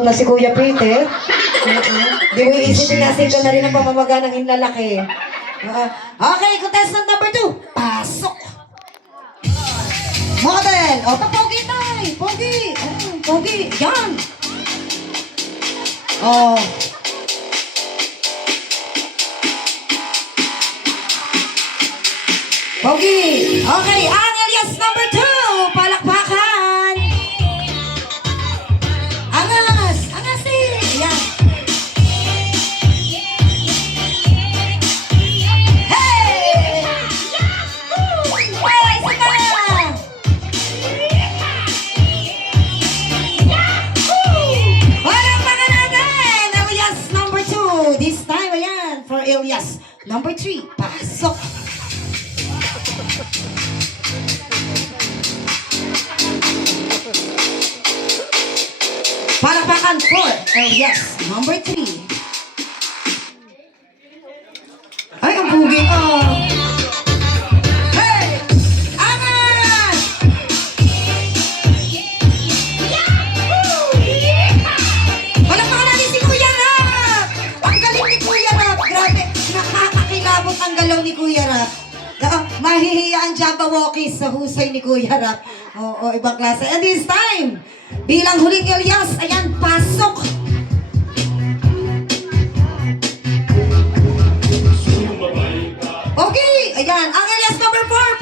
na si Kuya Peter. Di mo iisipin na ka na rin ang pamamaga ng hinlalaki. Okay, contestant number 2. Pasok! Model! O, papogi tayo! Pogi! Pogi! Yan! Oh. Pogi! Okay, ang alias number 2! Palakpakan! Angas! Angas eh! Yan! Hey! Hey! Isa pa! Palakpakan natin! Alias number 2! This time, ayan, for alias number 3. Pasok! Palakpakan for alias number 3. Ay, ang pugi. Oh. Hey! Angas! Palakpakan natin si Kuya Rap! Ang galing ni Kuya Rap! Grabe, nakakakilabot ang galaw ni Kuya Rap. Mahihiya ang Jabberwockies sa husay ni Kuya Rap. Oo, ibang klase. And this time, bilang huling alias, ayan, pasok! Okay, ayan, ang alias number 4,